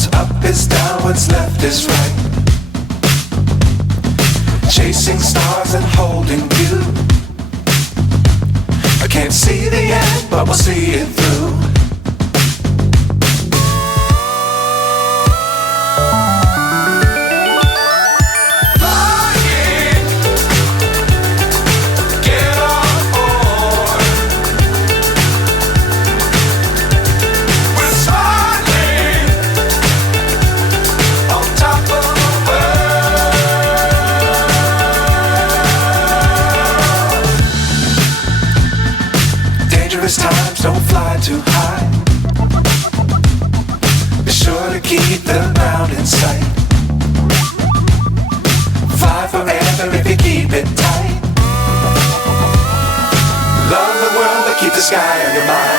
What's up is down, what's left is right. Chasing stars and holding you. I can't see the end, but we'll see it through. Times don't fly too high. Be sure to keep the ground in sight. Fly forever if you keep it tight. Love the world but keep the sky on your mind.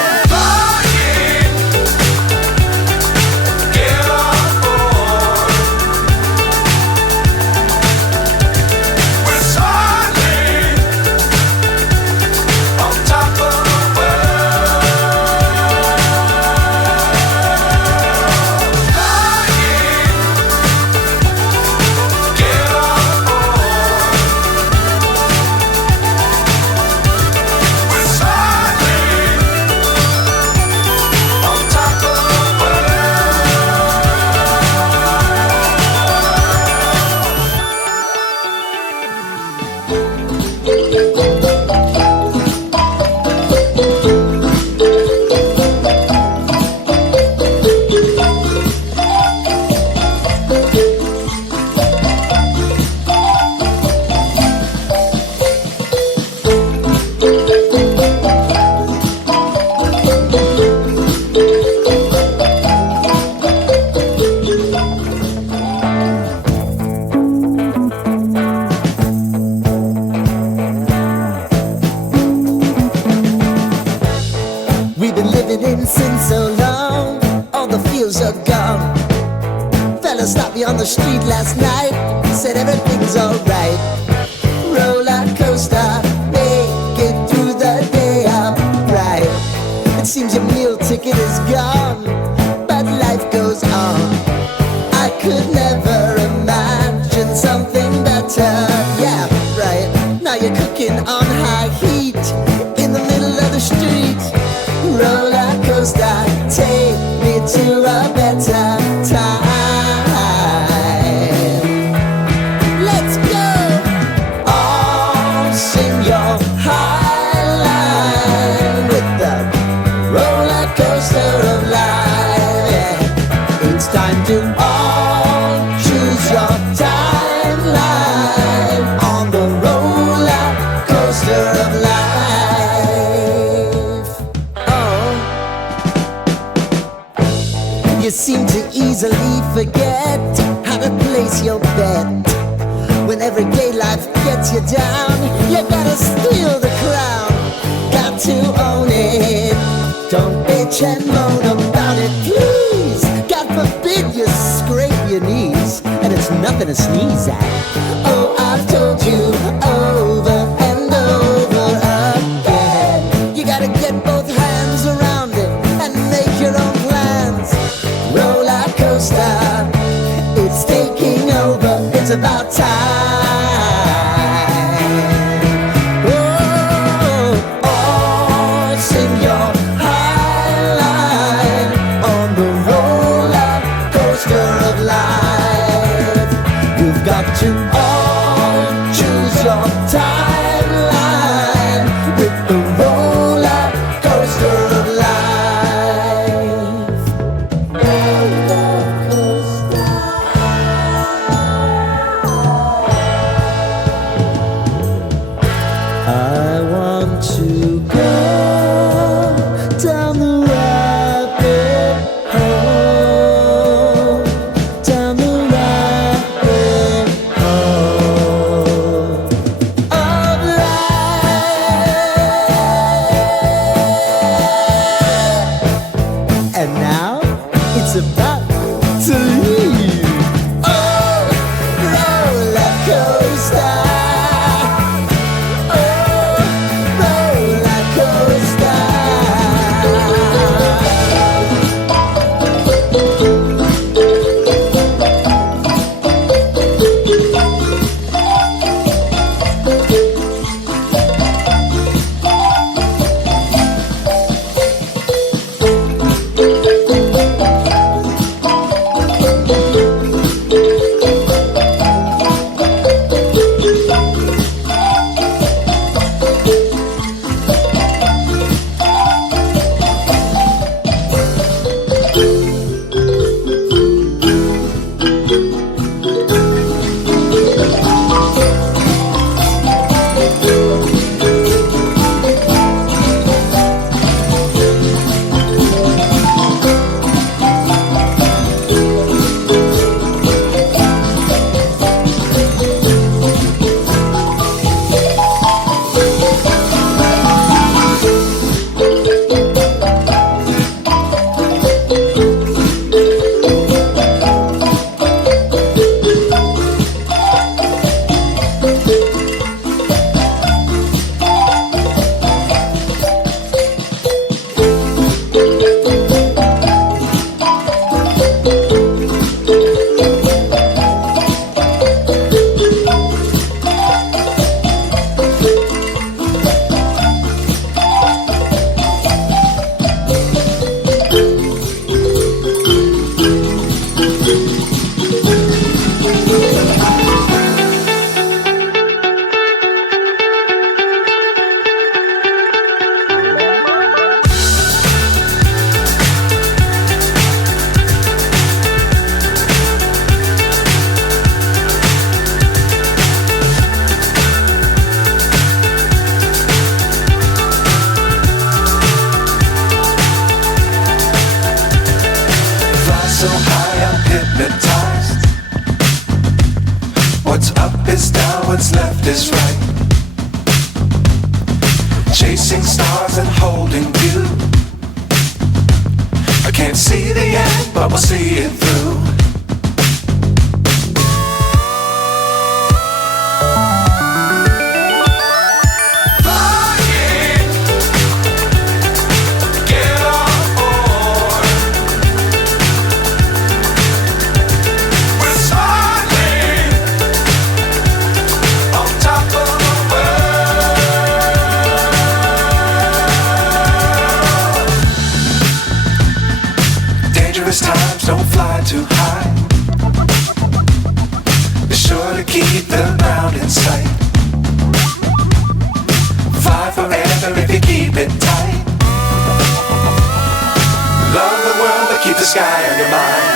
Stopped me on the street last night, said everything's alright. Roller coaster, make it through the day upright. It seems your meal ticket is gone, but life goes on. I could never imagine something better. Yeah, right. Now you're cooking on high heat in the middle of the street. Roller coaster, take me to a better time. Time to all choose your timeline on the roller coaster of life. Oh, you seem to easily forget how to place your bet. When everyday life gets you down, you gotta steal the crown. Got to own it. Don't bitch and moan about it, please. God forbid you scrape your knees, and it's nothing to sneeze at. Oh, I've told you over and over again, you gotta get both hands around it and make your own plans. Roller coaster, it's taking over, it's about time. Got to all choose your timeline with the roller coaster of life. Roller coaster. I want to go down the rabbit hole, down the rabbit hole. high, I'm hypnotized. What's up is down, what's left is right. Chasing stars and holding you. I can't see the end, but we'll see it through. Times don't fly too high. Be sure to keep the ground in sight. Fly forever if you keep it tight. Love the world but keep the sky on your mind.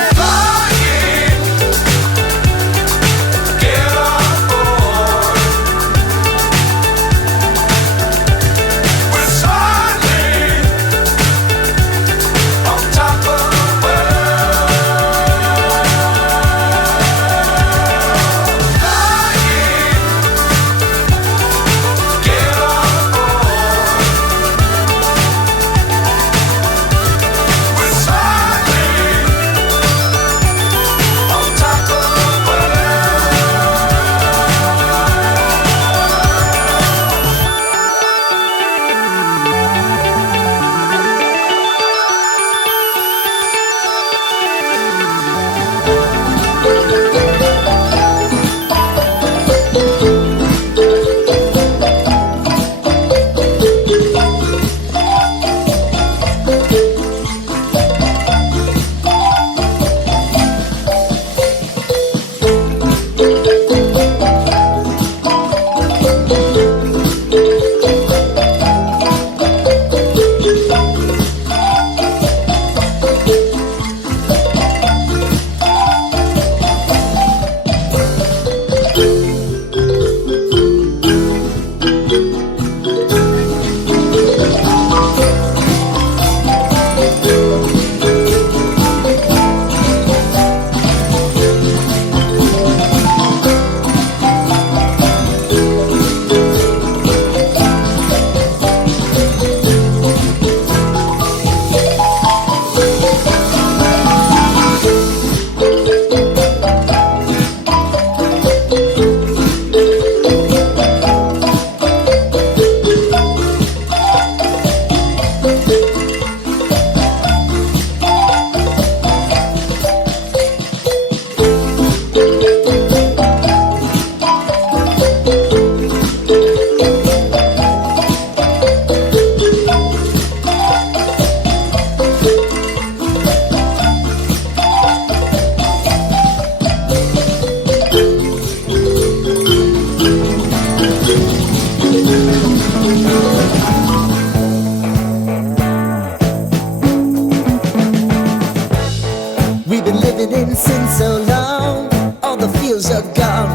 sin so long, all the feels are gone.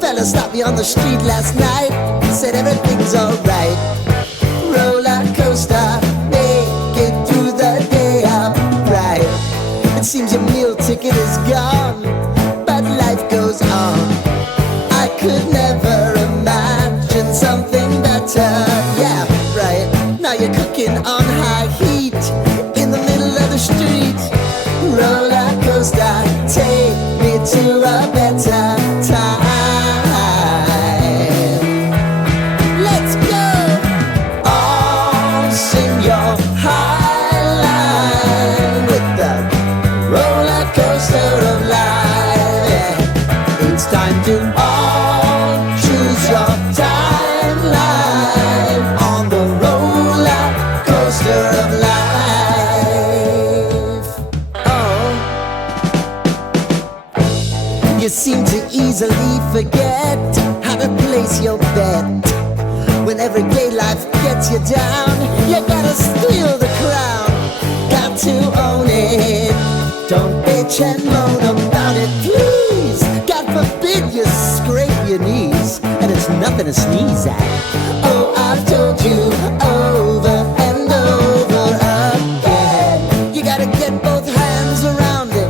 Fella stopped me on the street last night, said everything's alright. Roller coaster, make it through the day upright. It seems your meal ticket is gone, but life goes on. I could never imagine something better. Yeah, right. Now you're cooking on high heat in the middle of the street. Roller coaster, take me to a better time. Let's go. All sing your high line with the roller coaster of life. Yeah. It's time to all choose your timeline on the roller coaster of life. You seem to easily forget how to place your bet. When everyday life gets you down, you gotta steal the crown. Got to own it. Don't bitch and moan about it, please. God forbid you scrape your knees, and it's nothing to sneeze at. Oh, I've told you over and over again, you gotta get both hands around it.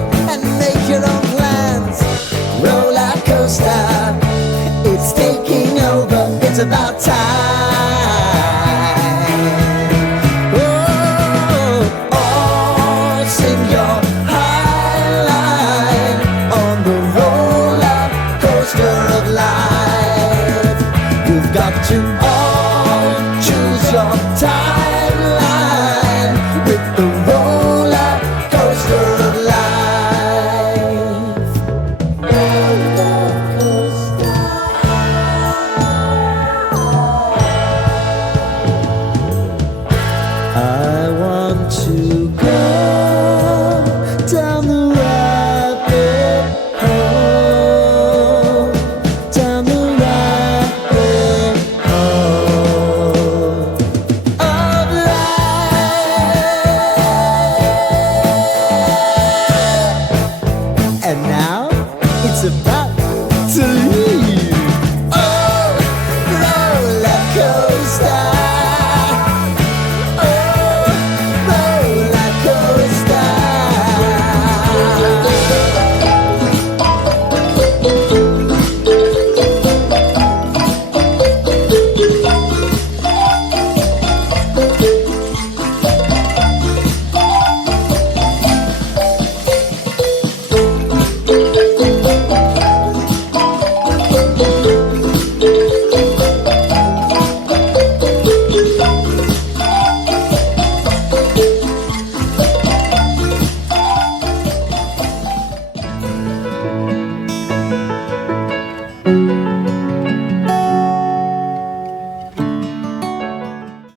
it's about to leave. Oh, roller coaster. Oh, roller coaster.